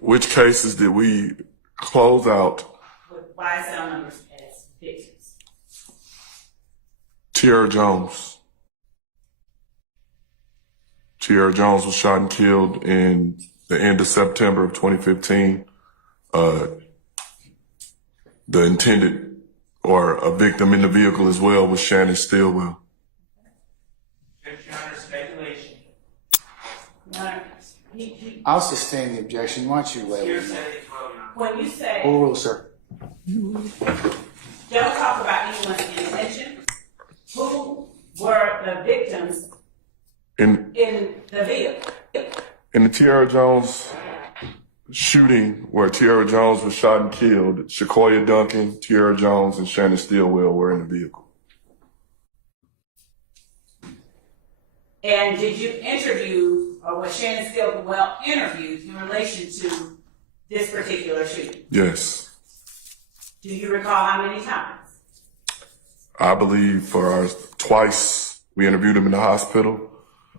Which cases did we close out? With YSL numbers as victims. Tiara Jones. Tiara Jones was shot and killed in the end of September of 2015. The intended or a victim in the vehicle as well was Shannon Stillwell. Your Honor, speculation. I'll sustain the objection. Why don't you lay it? When you say Overruled, sir. don't talk about anyone's intention, who were the victims in the vehicle? In the Tiara Jones shooting, where Tiara Jones was shot and killed, Shakoya Duncan, Tiara Jones, and Shannon Stillwell were in the vehicle. And did you interview, or was Shannon Stillwell interviewed in relation to this particular shooting? Yes. Do you recall how many times? I believe twice we interviewed him in the hospital,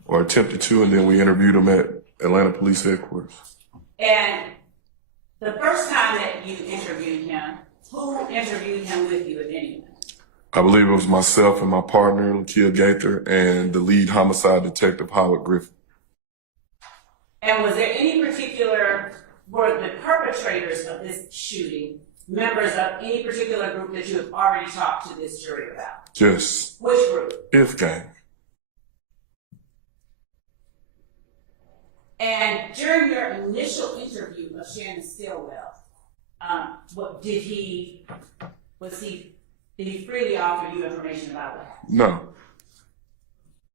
or attempted to, and then we interviewed him at Atlanta Police Headquarters. And the first time that you interviewed him, who interviewed him with you, if anyone? I believe it was myself and my partner, Lakia Gaither, and the lead homicide detective, Howard Griffin. And was there any were the perpetrators of this shooting members of any particular group that you have already talked to this jury about? Yes. Which group? IF Gang. And during your initial interview of Shannon Stillwell, did he freely offer you information about that? No.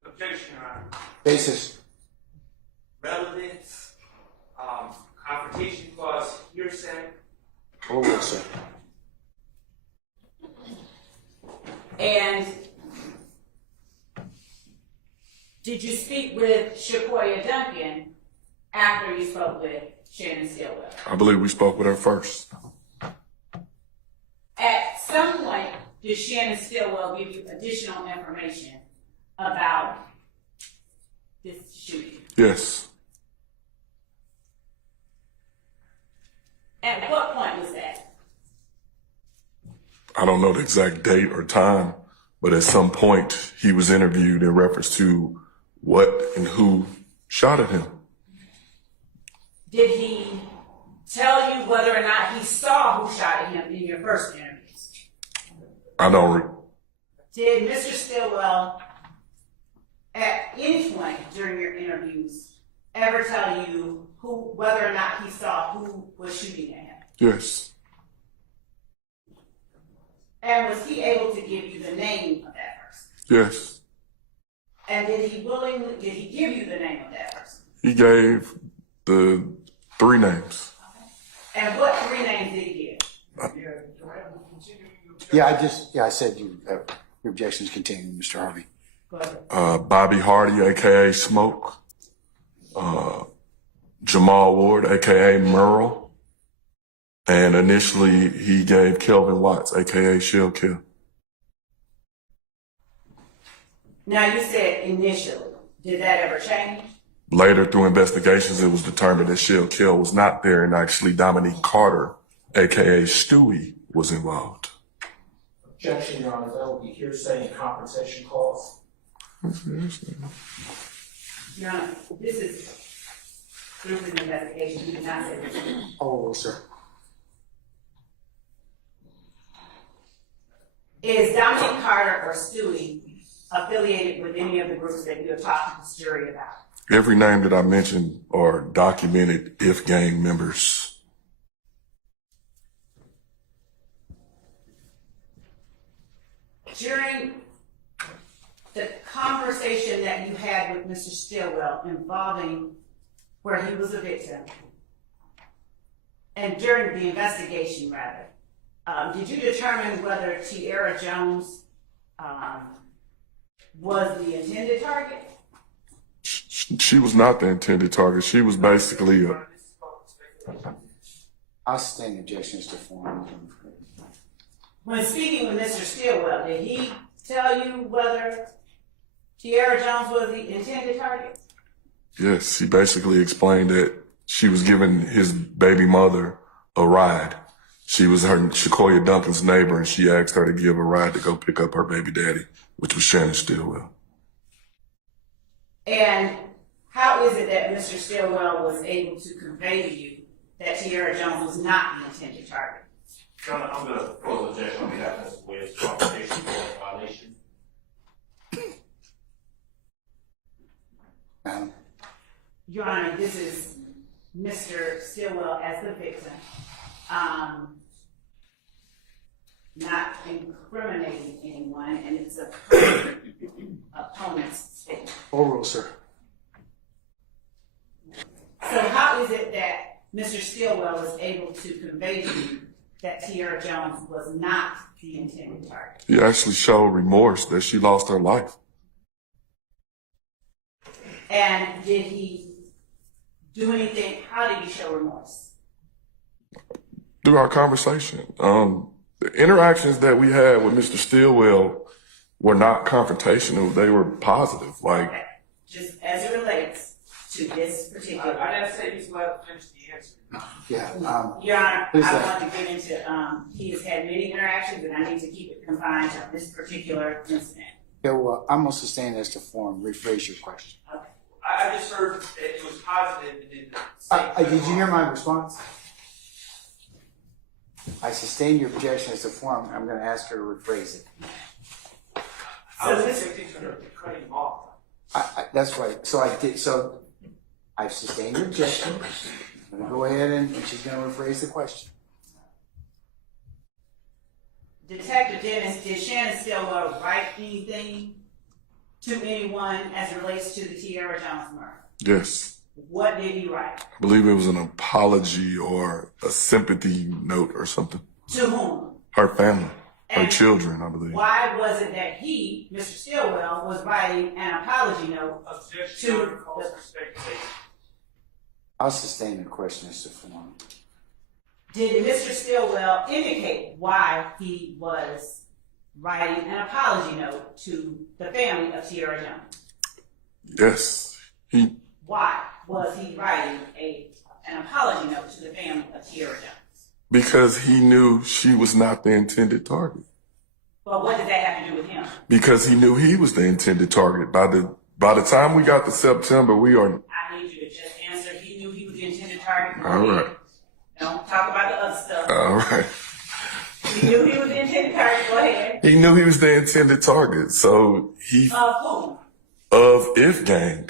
Objection, Your Honor. Basis. Relevance, confrontation clause, hearsay. Overruled, sir. And did you speak with Shakoya Duncan after you spoke with Shannon Stillwell? I believe we spoke with her first. At some point, did Shannon Stillwell give you additional information about this shooting? Yes. At what point was that? I don't know the exact date or time, but at some point he was interviewed in reference to what and who shot at him. Did he tell you whether or not he saw who shot at him in your first interviews? I don't. Did Mr. Stillwell, at any point during your interviews, ever tell you whether or not he saw who was shooting at him? Yes. And was he able to give you the name of that person? Yes. And did he give you the name of that person? He gave the 3 names. Okay. And what 3 names did he give? I said your objections continue, Mr. Harvey. Go ahead. Bobby Hardy, aka Smoke. Jamal Ward, aka Merle. And initially he gave Kelvin Watts, aka Shell Kill. Now you said initially. Did that ever change? Later, through investigations, it was determined that Shell Kill was not there, and actually Dominique Carter, aka Stewie, was involved. Objection, Your Honor. That would be hearsay and compensation clause. Your Honor, this is through an investigation. You did not say this. Overruled, sir. Is Dominique Carter or Stewie affiliated with any of the groups that you have talked to this jury about? Every name that I mentioned are documented IF Gang members. During the conversation that you had with Mr. Stillwell involving where he was a victim, and during the investigation, rather, did you determine whether Tiara Jones was the intended target? She was not the intended target. She was basically I'll sustain the objections to form. When speaking with Mr. Stillwell, did he tell you whether Tiara Jones was the intended target? Yes, he basically explained that she was giving his baby mother a ride. She was her Shakoya Duncan's neighbor, and she asked her to give a ride to go pick up her baby daddy, which was Shannon Stillwell. And how is it that Mr. Stillwell was able to convey to you that Tiara Jones was not the intended target? Your Honor, I'm going to propose objection on behalf of Mr. Williams, confrontation clause violation. Your Honor, this is Mr. Stillwell as the victim, not incriminating anyone, and it's a opponent's statement. Overrule, sir. So how is it that Mr. Stillwell was able to convey to you that Tiara Jones was not the intended target? He actually showed remorse that she lost her life. And did he do anything? How did he show remorse? Through our conversation. The interactions that we had with Mr. Stillwell were not confrontational. They were positive. Like, Okay. Just as it relates to this particular. I didn't say he's allowed to finish the answer. Yeah. Your Honor, Please, I want to get into, he has had many interactions, and I need to keep it confined to this particular incident. Yeah, well, I'm going to sustain as to form. Rephrase your question. Okay. I just heard that it was positive and didn't Did you hear my response? I sustain your objection as to form. I'm going to ask her to rephrase it. I was expecting her to cut him off. That's right. So I did. So I've sustained your objection. I'm going to go ahead and she's going to rephrase the question. Detective Dennis, did Shannon Stillwell write anything to anyone as it relates to the Tiara Jones murder? yes. What did he write? I believe it was an apology or a sympathy note or something. To whom? Her family, her And children, I believe. why was it that he, Mr. Stillwell, was writing an apology note? Objection on false speculation. I'll sustain the question as to form. Did Mr. Stillwell indicate why he was writing an apology note to the family of Tiara Jones? Yes. Why was he writing an apology note to the family of Tiara Jones? Because he knew she was not the intended target. But what does that have to do with him? Because he knew he was the intended target. By the time we got to September, we are. I need you to just answer. He knew he was the intended target. All right. Don't talk about the other stuff. All right. He knew he was the intended target. Go ahead. He knew he was the intended target. So he. Of whom? Of IF Gang.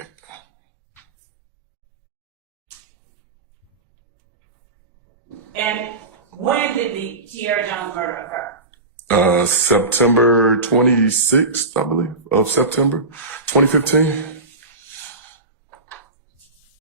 And when did the Tiara Jones murder occur? September 26th, I believe, of September 2015.